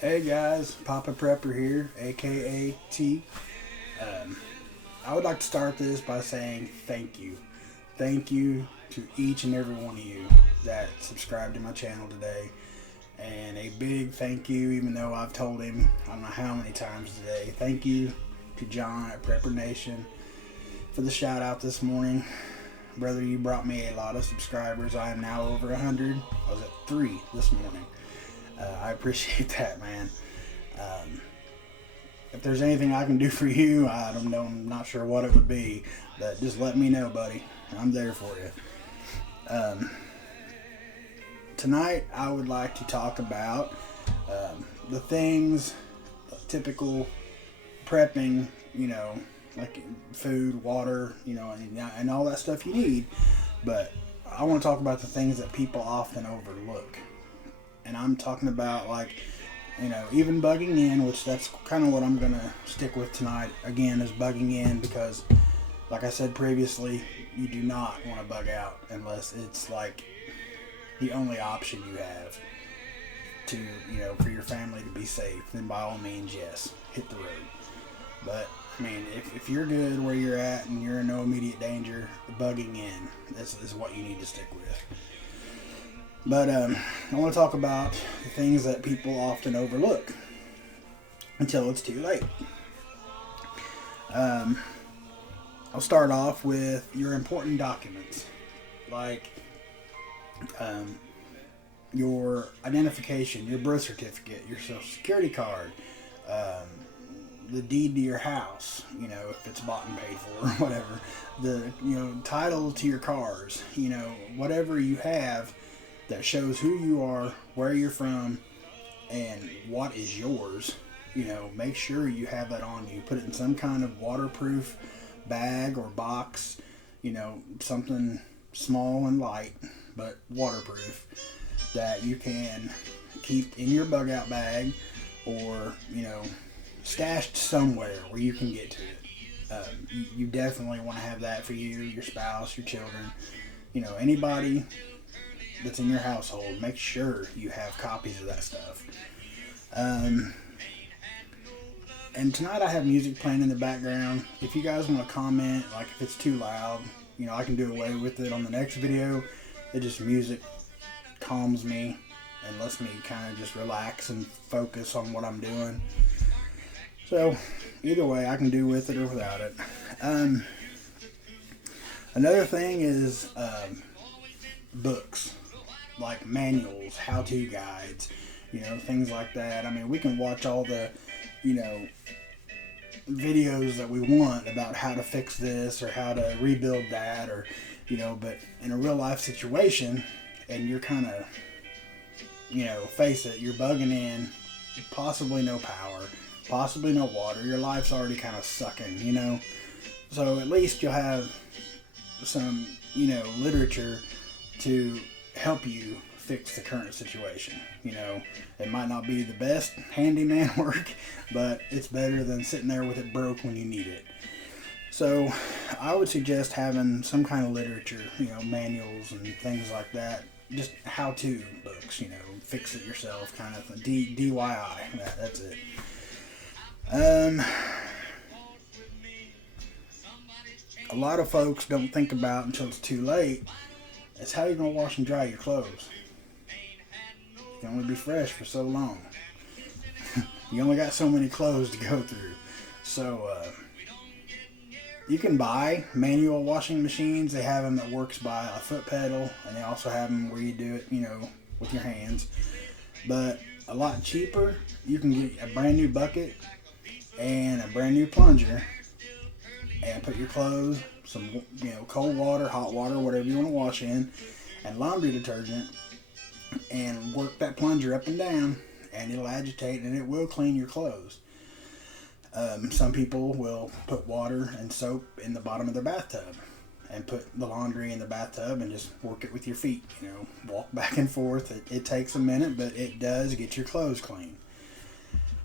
Hey guys, Papa Prepper here, aka T. I would like to start this by saying thank you. Thank you to each and every one of you that subscribed to my channel today. And a big thank you, even though I've told him I don't know how many times today. Thank you to John at Prepper Nation for the shout out this morning. Brother, you brought me a lot of subscribers. I am now over 100. I was at 3 this morning. I appreciate that, man. If there's anything I can do for you, I don't know. I'm not sure what it would be, but just let me know, buddy. I'm there for you. Tonight, I would like to talk about the things, typical prepping, like food, water, and all that stuff you need. But I want to talk about the things that people often overlook. And I'm talking about, even bugging in, which that's kind of what I'm going to stick with tonight, again, is bugging in, because, like I said previously, you do not want to bug out unless it's, the only option you have to, for your family to be safe. Then by all means, yes, hit the road. But, if you're good where you're at and you're in no immediate danger, bugging in is what you need to stick with. But I want to talk about the things that people often overlook until it's too late. I'll start off with your important documents, like your identification, your birth certificate, your social security card, the deed to your house, if it's bought and paid for or whatever, the title to your cars, whatever you have that shows who you are, where you're from, and what is yours. Make sure you have that on you. Put it in some kind of waterproof bag or box, something small and light, but waterproof, that you can keep in your bug out bag or, stashed somewhere where you can get to it. You definitely want to have that for you, your spouse, your children, anybody that's in your household. Make sure you have copies of that stuff. And tonight I have music playing in the background. If you guys want to comment, if it's too loud, I can do away with it on the next video. It just, music calms me and lets me kind of just relax and focus on what I'm doing. So either way, I can do with it or without it. Another thing is books, like manuals, how-to guides, things like that. We can watch all the, videos that we want about how to fix this or how to rebuild that, or, but in a real life situation, and you're kind of, face it, you're bugging in, possibly no power, possibly no water, your life's already kind of sucking, so at least you'll have some, literature to help you fix the current situation. It might not be the best handyman work, but it's better than sitting there with it broke when you need it. So I would suggest having some kind of literature, manuals and things like that, just how-to books, fix it yourself kind of thing. DIY, that's it. A lot of folks don't think about until it's too late. It's how you're going to wash and dry your clothes. You can only be fresh for so long. You only got so many clothes to go through. So, you can buy manual washing machines. They have them that works by a foot pedal, and they also have them where you do it, with your hands. But a lot cheaper, you can get a brand new bucket and a brand new plunger, and put your clothes, some cold water, hot water, whatever you want to wash in, and laundry detergent, and work that plunger up and down, and it'll agitate and it will clean your clothes. Some people will put water and soap in the bottom of their bathtub and put the laundry in the bathtub and just work it with your feet, walk back and forth. It takes a minute, but it does get your clothes clean.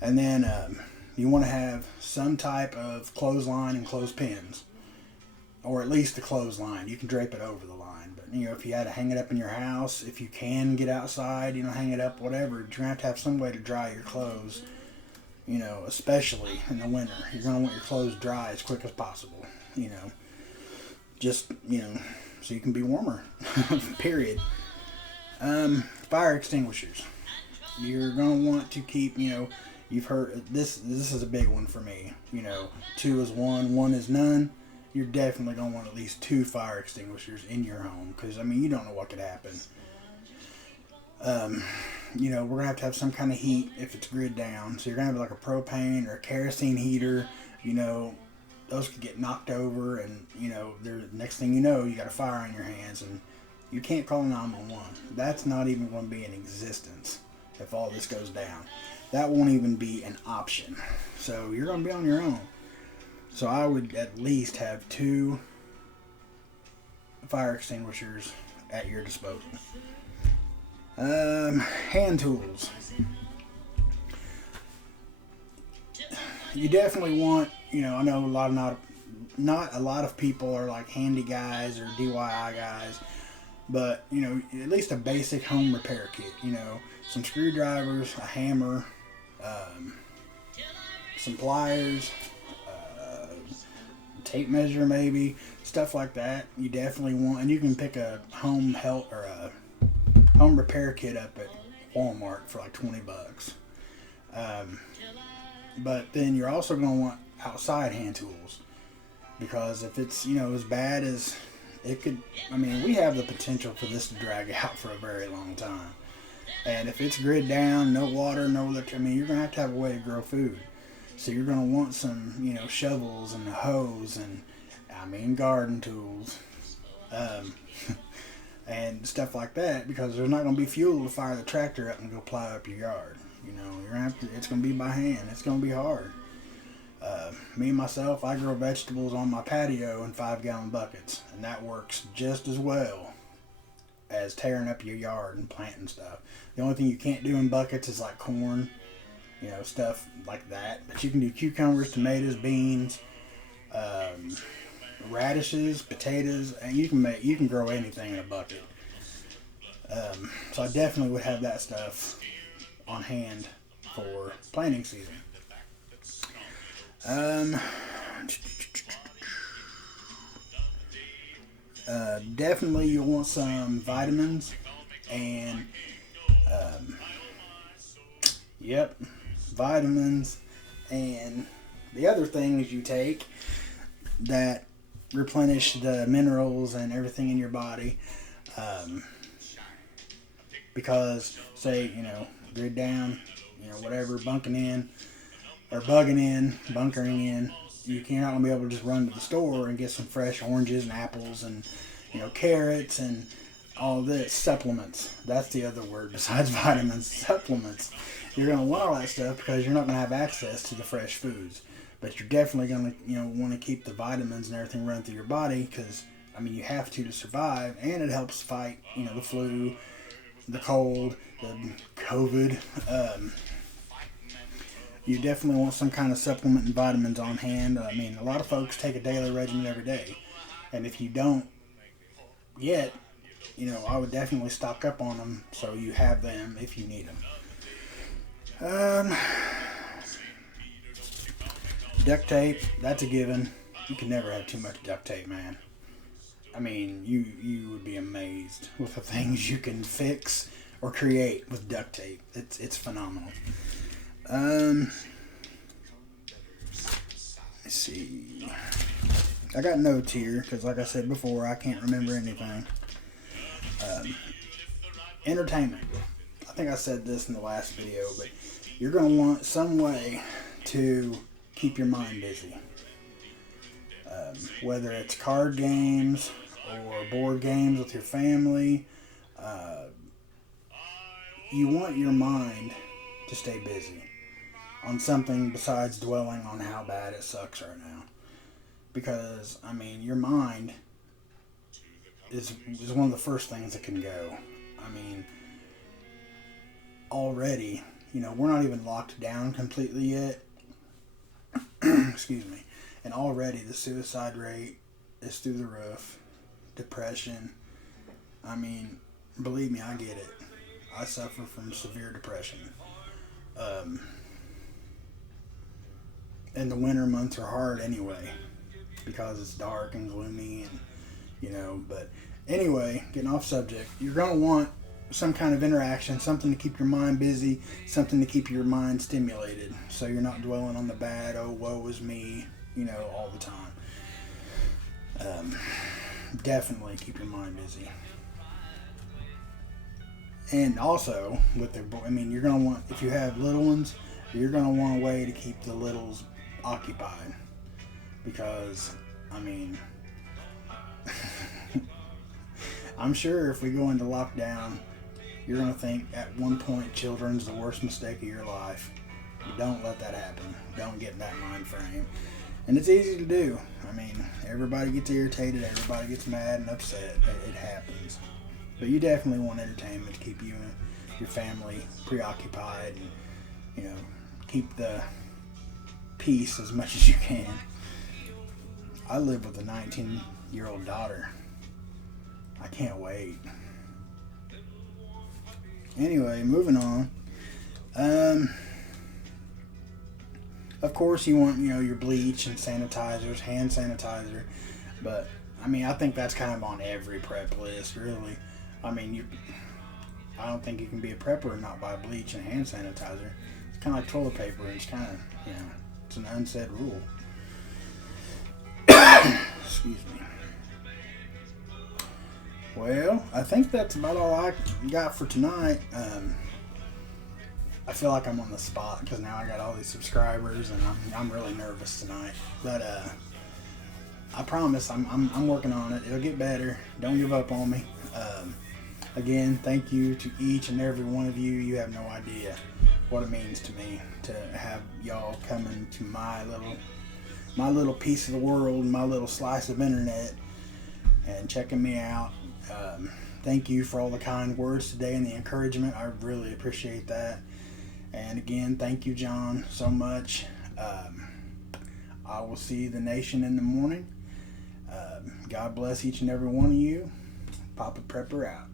And then, you want to have some type of clothesline and clothespins. or at least the clothesline. You can drape it over the line, but if you had to hang it up in your house, if you can get outside, hang it up, whatever. You're gonna have to have some way to dry your clothes. Especially in the winter, you're gonna want your clothes dry as quick as possible. Just so you can be warmer. Period. Fire extinguishers. You're gonna want to keep. You've heard this. This is a big one for me. 2 is 1, 1 is none. You're definitely going to want at least 2 fire extinguishers in your home, because you don't know what could happen. We're going to have some kind of heat if it's grid down. So you're going to have like a propane or a kerosene heater. Those could get knocked over, and the next thing you know, you got a fire on your hands, and you can't call 911. That's not even going to be in existence if all this goes down. That won't even be an option. So you're going to be on your own. So I would at least have 2 fire extinguishers at your disposal. Hand tools. You definitely want, I know not a lot of people are like handy guys or DIY guys, but at least a basic home repair kit. Some screwdrivers, a hammer, some pliers, tape measure maybe, stuff like that. You definitely want, and you can pick a home help or a home repair kit up at Walmart for like $20. But then you're also going to want outside hand tools, because if it's as bad as it could, we have the potential for this to drag out for a very long time. And if it's grid down, no water, no electricity, you're going to have a way to grow food. So you're going to want some, shovels and a hose and, garden tools, and stuff like that, because there's not going to be fuel to fire the tractor up and go plow up your yard. You're going to have to, it's going to be by hand. It's going to be hard. Me, myself, I grow vegetables on my patio in 5-gallon buckets, and that works just as well as tearing up your yard and planting stuff. The only thing you can't do in buckets is like corn, stuff like that. But you can do cucumbers, tomatoes, beans, radishes, potatoes, and you can grow anything in a bucket. So I definitely would have that stuff on hand for planting season. Definitely you'll want some vitamins and vitamins and the other things you take that replenish the minerals and everything in your body, because say grid down, whatever, bunkering in, you're not going to be able to just run to the store and get some fresh oranges and apples and carrots and all this. Supplements, that's the other word besides vitamins. Supplements. You're going to want all that stuff because you're not going to have access to the fresh foods, but you're definitely going to want to keep the vitamins and everything running through your body, because you have to survive, and it helps fight the flu, the cold, the COVID. You definitely want some kind of supplement and vitamins on hand. A lot of folks take a daily regimen every day, and if you don't yet, I would definitely stock up on them so you have them if you need them. Duct tape, that's a given. You can never have too much duct tape, man. You would be amazed with the things you can fix or create with duct tape. It's phenomenal. Let's see. I got notes here because, like I said before, I can't remember anything. Entertainment. I think I said this in the last video, but you're going to want some way to keep your mind busy. Whether it's card games or board games with your family, you want your mind to stay busy on something besides dwelling on how bad it sucks right now. Because, your mind is one of the first things that can go. Already, we're not even locked down completely yet. Excuse me. And already the suicide rate is through the roof. Depression. I mean, believe me, I get it. I suffer from severe depression. And the winter months are hard anyway because it's dark and gloomy and, but anyway, getting off subject, you're going to want some kind of interaction, something to keep your mind busy, something to keep your mind stimulated so you're not dwelling on the bad, oh, woe is me, all the time. Definitely keep your mind busy. And also, you're going to want, if you have little ones, you're going to want a way to keep the littles occupied. Because, I'm sure if we go into lockdown, you're going to think at one point children's the worst mistake of your life. Don't let that happen. Don't get in that mind frame. And it's easy to do. Everybody gets irritated, everybody gets mad and upset. It happens. But you definitely want entertainment to keep you and your family preoccupied and, keep the peace as much as you can. I live with a 19-year-old daughter. I can't wait. Anyway, moving on. Of course you want, your bleach and sanitizers, hand sanitizer. But, I think that's kind of on every prep list, really. I don't think you can be a prepper and not buy bleach and hand sanitizer. It's kind of like toilet paper. It's kind of, it's an unsaid rule. Excuse me. Well, I think that's about all I got for tonight. I feel like I'm on the spot because now I got all these subscribers and I'm really nervous tonight. But I promise I'm working on it. It'll get better. Don't give up on me. Again, thank you to each and every one of you. You have no idea what it means to me to have y'all coming to my little piece of the world, my little slice of internet, and checking me out. Thank you for all the kind words today and the encouragement. I really appreciate that. And again, thank you, John, so much. I will see the nation in the morning. God bless each and every one of you. Papa Prepper out.